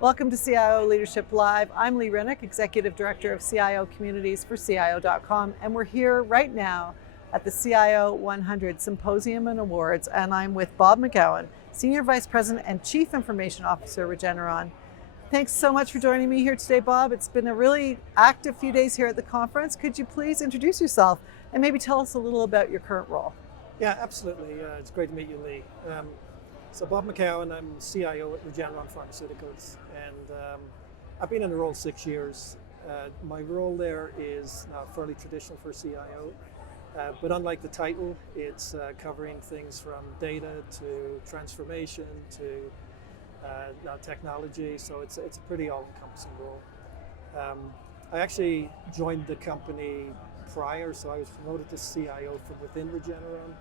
Welcome to CIO Leadership Live. I'm Lee Rennick, Executive Director of CIO Communities for CIO.com, and we're here right now at the CIO 100 Symposium and Awards, and I'm with Bob McGowan, Senior Vice President and Chief Information Officer, Regeneron. Thanks so much for joining me here today, Bob. It's been a really active few days here at the conference. Could you please introduce yourself and maybe tell us a little about your current role? Yeah, absolutely. It's great to meet you, Lee. So Bob McGowan, I'm CIO at Regeneron Pharmaceuticals, and I've been in the role 6 years. My role there is now fairly traditional for CIO, but unlike the title, it's covering things from data to transformation to now technology, so it's a pretty all-encompassing role. I actually joined the company prior, so I was promoted to CIO from within Regeneron,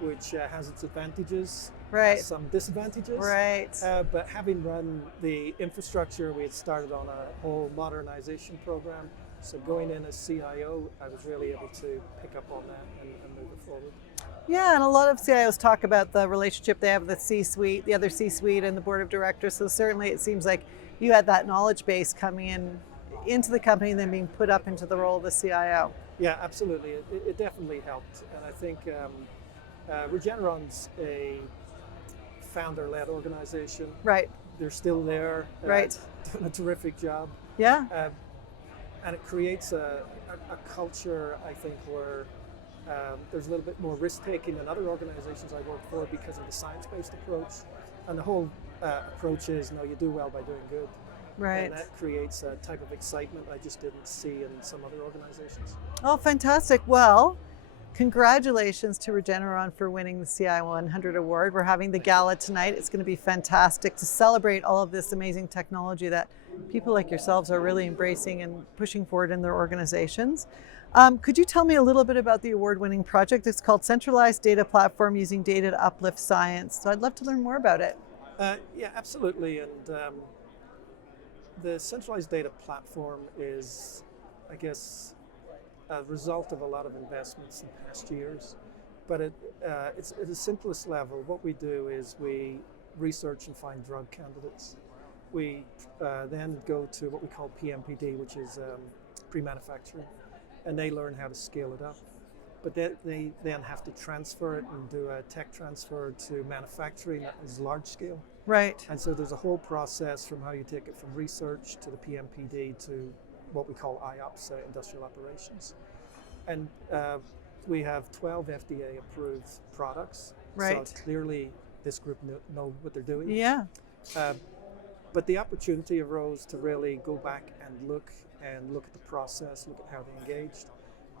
which has its advantages, Right. some disadvantages. Right. But having run the infrastructure, we had started on a whole modernization program. So going in as CIO, I was really able to pick up on that and move it forward. Yeah, and a lot of CIOs talk about the relationship they have with the C-suite, the other C-suite and the board of directors. So certainly it seems like you had that knowledge base coming into the company and then being put up into the role of the CIO. Yeah, absolutely. It definitely helped. And I think Regeneron's a founder-led organization. Right. They're still there, Right. doing a terrific job. Yeah. And it creates a culture, I think, where there's a little bit more risk-taking than other organizations I work for because of the science-based approach. And the whole approach is, you do well by doing good. Right. And that creates a type of excitement I just didn't see in some other organizations. Oh, fantastic. Well, congratulations to Regeneron for winning the CI 100 award. We're having the gala tonight. It's going to be fantastic to celebrate all of this amazing technology that people like yourselves are really embracing and pushing forward in their organizations. Could you tell me a little bit about the award-winning project? It's called Centralized Data Platform Using Data to Uplift Science. So I'd love to learn more about it. Yeah, absolutely. And the centralized data platform is, I guess, a result of a lot of investments in past years. But it's at the simplest level. What we do is we research and find drug candidates. We then go to what we call PMPD, which is pre-manufacturing, and they learn how to scale it up. But they then have to transfer it and do a tech transfer to manufacturing that is large scale. Right. And so there's a whole process from how you take it from research to the PMPD to what we call IOPS, industrial operations. And we have 12 FDA approved products. Right. So clearly this group know what they're doing. Yeah. But the opportunity arose to really go back and look at the process, look at how they engaged.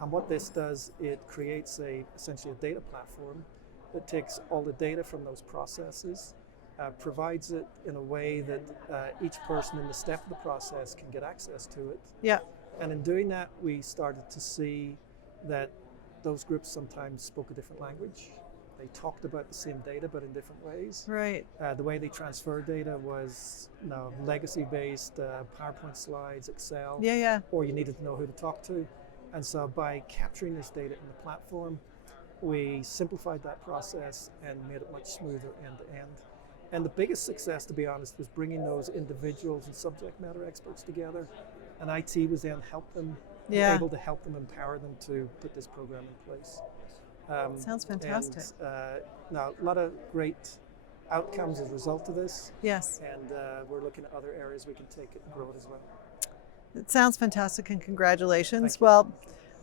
And what this does, it creates essentially a data platform that takes all the data from those processes, provides it in a way that each person in the step of the process can get access to it. Yeah. And in doing that, we started to see that those groups sometimes spoke a different language. They talked about the same data, but in different ways. Right. The way they transferred data was legacy-based, PowerPoint slides, Excel. Yeah, yeah. Or you needed to know who to talk to. And so by capturing this data in the platform, we simplified that process and made it much smoother end to end. And the biggest success, to be honest, was bringing those individuals and subject matter experts together. And IT was then able to help them, empower them to put this program in place. Sounds fantastic. And, now, a lot of great outcomes as a result of this. Yes. And we're looking at other areas we can take it and grow it as well. It sounds fantastic, and congratulations. Thank you. Well,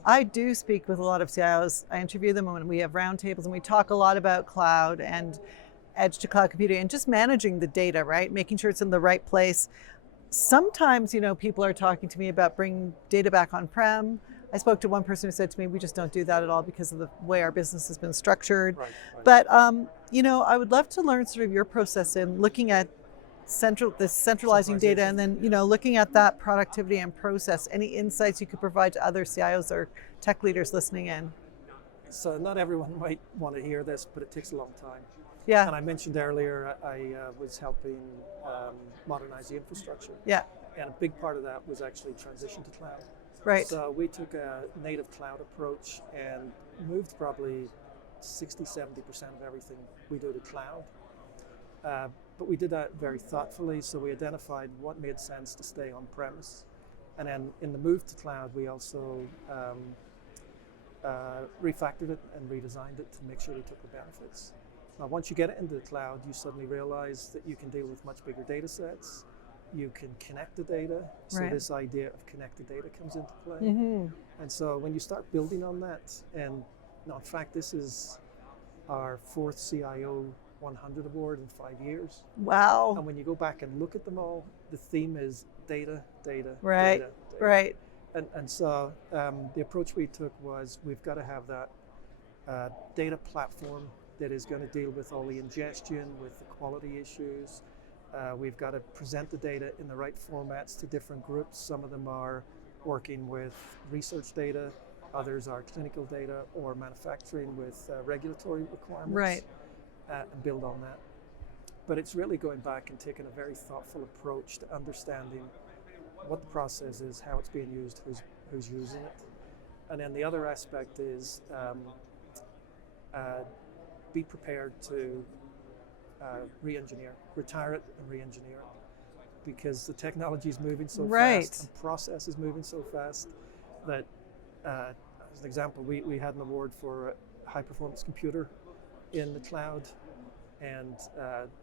I do speak with a lot of CIOs. I interview them when we have roundtables, and we talk a lot about cloud and edge to cloud computing and just managing the data, right? Making sure it's in the right place. Sometimes, people are talking to me about bringing data back on-prem. I spoke to one person who said to me, we just don't do that at all because of the way our business has been structured. Right. But, I would love to learn sort of your process in looking at centralizing data and then, looking at that productivity and process. Any insights you could provide to other CIOs or tech leaders listening in? So not everyone might want to hear this, but it takes a long time. Yeah. And I mentioned earlier, I was helping modernize the infrastructure. Yeah. And a big part of that was actually transition to cloud. Right. So we took a native cloud approach and moved probably 60-70% of everything we do to cloud. but we did that very thoughtfully. So we identified what made sense to stay on premise. And then in the move to cloud, we also refactored it and redesigned it to make sure we took the benefits. Now, once you get it into the cloud, you suddenly realize that you can deal with much bigger data sets. You can connect the data. So Right. this idea of connected data comes into play. Mm-hmm. And so when you start building on that, and now in fact, this is our fourth CIO 100 award in 5 years. Wow. And when you go back and look at them all, the theme is data, data, Right. data, data. Right. And so the approach we took was we've got to have that data platform that is going to deal with all the ingestion, with the quality issues. We've got to present the data in the right formats to different groups. Some of them are working with research data, others are clinical data or manufacturing with regulatory requirements. Right. And build on that. But it's really going back and taking a very thoughtful approach to understanding what the process is, how it's being used, who's using it. And then the other aspect is be prepared to re-engineer, retire it and re-engineer it. Because the technology is moving so Right. fast and process is moving so fast that, as an example, we had an award for a high performance computer in the cloud. And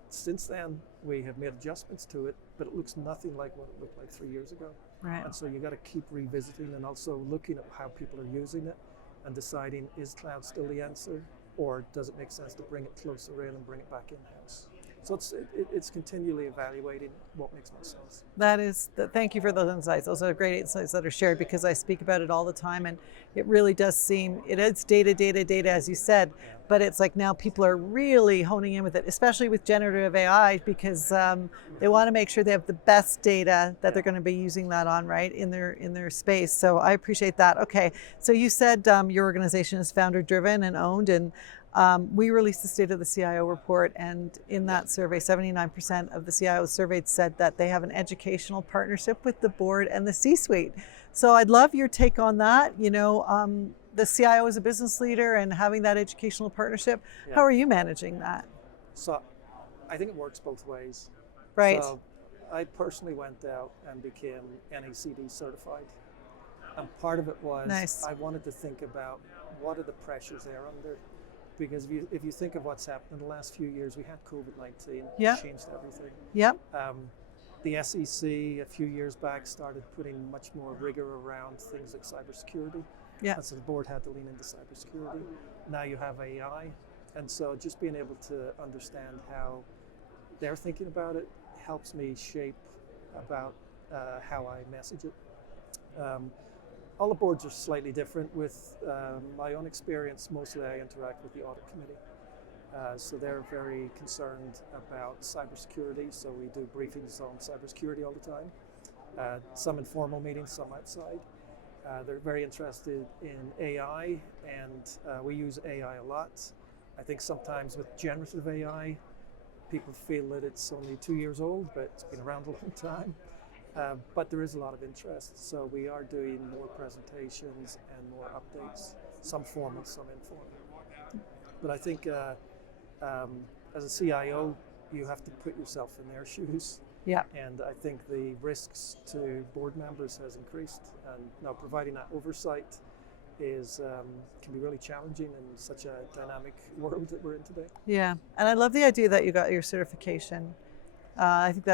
since then, we have made adjustments to it, but it looks nothing like what it looked like 3 years ago. Right. And so you got to keep revisiting and also looking at how people are using it and deciding, is cloud still the answer, or does it make sense to bring it closer in and bring it back in-house? So it's continually evaluating what makes most sense. That is, thank you for those insights. Those are great insights that are shared because I speak about it all the time, and it really does seem, it is data, data, data, as you said, but it's like now people are really honing in with it, especially with generative AI, because they want to make sure they have the best data that they're going to be using that on, right, in their space. So I appreciate that. Okay, so you said your organization is founder driven and owned, and we released the State of the CIO report, and in that survey, 79% of the CIOs surveyed said that they have an educational partnership with the board and the C-suite. So I'd love your take on that. You know, the CIO is a business leader and having that educational partnership. Yeah. How are you managing that? So I think it works both ways. Right. So I personally went out and became NACD certified. And part of it was Nice. I wanted to think about what are the pressures they're under. Because if you think of what's happened in the last few years, we had COVID-19, Yeah. changed everything. Yep. The SEC a few years back started putting much more rigor around things like cybersecurity. Yeah. And so the board had to lean into cybersecurity. Now you have AI. And so just being able to understand how they're thinking about it helps me shape about how I message it. All the boards are slightly different. With my own experience, mostly I interact with the audit committee. So they're very concerned about cybersecurity, so we do briefings on cybersecurity all the time. Some informal meetings, some outside. They're very interested in AI, and we use AI a lot. I think sometimes with generative AI, people feel that it's only 2 years old, but it's been around a long time. But there is a lot of interest, so we are doing more presentations and more updates, some formal, some informal. But I think as a CIO, you have to put yourself in their shoes. Yeah. And I think the risks to board members has increased. And now providing that oversight is can be really challenging in such a dynamic world that we're in today. Yeah, and I love the idea that you got your certification. I think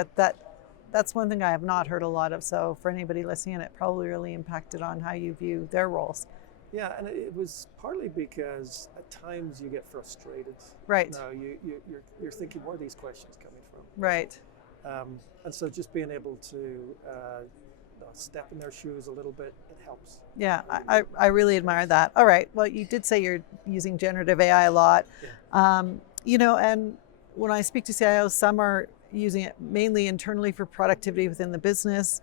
that's one thing I have not heard a lot of. So for anybody listening in, it probably really impacted on how you view their roles. Yeah, and it was partly because at times you get frustrated. Right. No, you're thinking, where are these questions coming from? Right. And so just being able to step in their shoes a little bit, it helps. Yeah, I really admire that. All right. Well, you did say you're using generative AI a lot. Yeah. You know, and when I speak to CIOs, some are using it mainly internally for productivity within the business.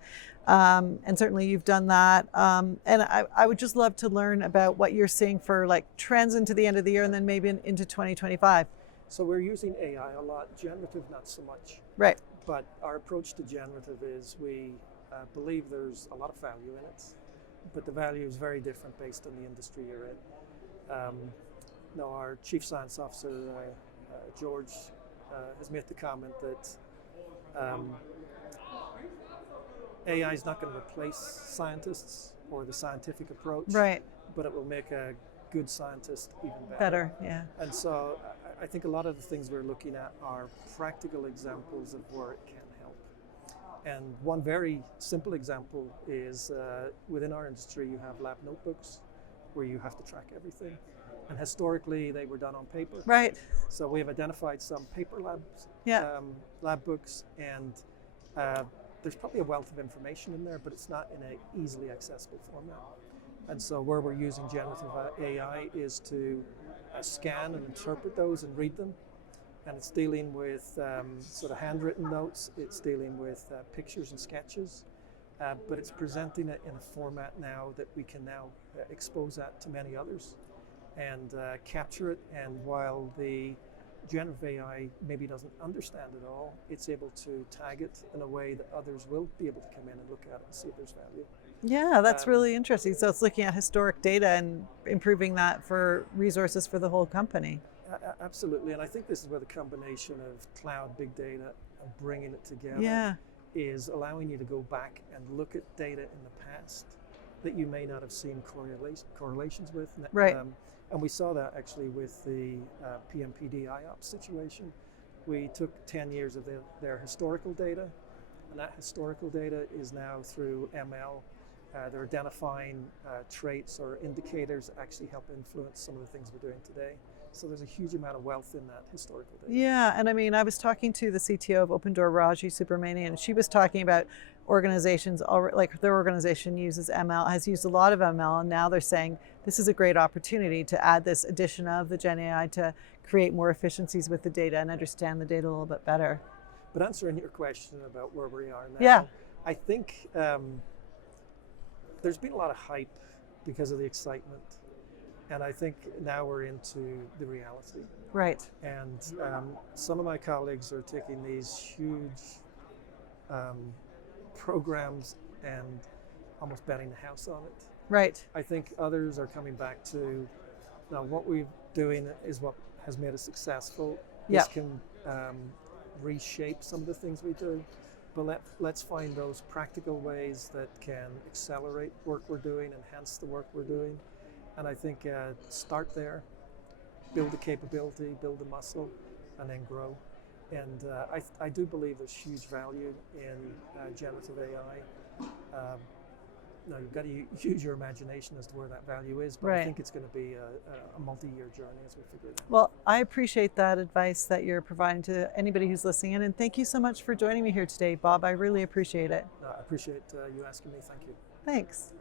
And certainly you've done that. And I would just love to learn about what you're seeing for like trends into the end of the year and then maybe into 2025. So we're using AI a lot, generative not so much. Right. But our approach to generative is we believe there's a lot of value in it, but the value is very different based on the industry you're in. Now our Chief Science Officer, George, has made the comment that AI is not going to replace scientists or the scientific approach, Right. but it will make a good scientist even better. Better. Yeah. And so I think a lot of the things we're looking at are practical examples of where it can help. And one very simple example is within our industry, you have lab notebooks where you have to track everything. And historically, they were done on paper. Right. So we have identified some paper labs, Yeah. lab books, and there's probably a wealth of information in there, but it's not in an easily accessible format. And so where we're using generative AI is to scan and interpret those and read them. And it's dealing with sort of handwritten notes, it's dealing with pictures and sketches, but it's presenting it in a format now that we can now expose that to many others and capture it. And while the generative AI maybe doesn't understand it all, it's able to tag it in a way that others will be able to come in and look at it and see if there's value. Yeah, that's really interesting. So it's looking at historic data and improving that for resources for the whole company. Absolutely, and I think this is where the combination of cloud, big data, and bringing it together Yeah. is allowing you to go back and look at data in the past that you may not have seen correlations with. Right. And we saw that actually with the PMPD IOPS situation. We took 10 years of their historical data, and that historical data is now through ML. They're identifying traits or indicators that actually help influence some of the things we're doing today. So there's a huge amount of wealth in that historical data. Yeah, and I mean, I was talking to the CTO of Open Door, Raji Subramanian, and she was talking about organizations, like their organization uses ML, has used a lot of ML, and now they're saying this is a great opportunity to add this addition of the Gen AI to create more efficiencies with the data and understand the data a little bit better. But answering your question about where we are now, Yeah. I think there's been a lot of hype because of the excitement. And I think now we're into the reality. Right. And some of my colleagues are taking these huge programs and almost betting the house on it. Right. I think others are coming back to, now what we're doing is what has made us successful. Yeah. This can reshape some of the things we do, but let's find those practical ways that can accelerate work we're doing, enhance the work we're doing. And I think start there, build the capability, build the muscle, and then grow. And I do believe there's huge value in generative AI. Now you've got to use your imagination as to where that value is, but Right. I think it's going to be a multi-year journey as we figure it out. Well, I appreciate that advice that you're providing to anybody who's listening in, and thank you so much for joining me here today, Bob. I really appreciate it. No, I appreciate you asking me. Thank you. Thanks.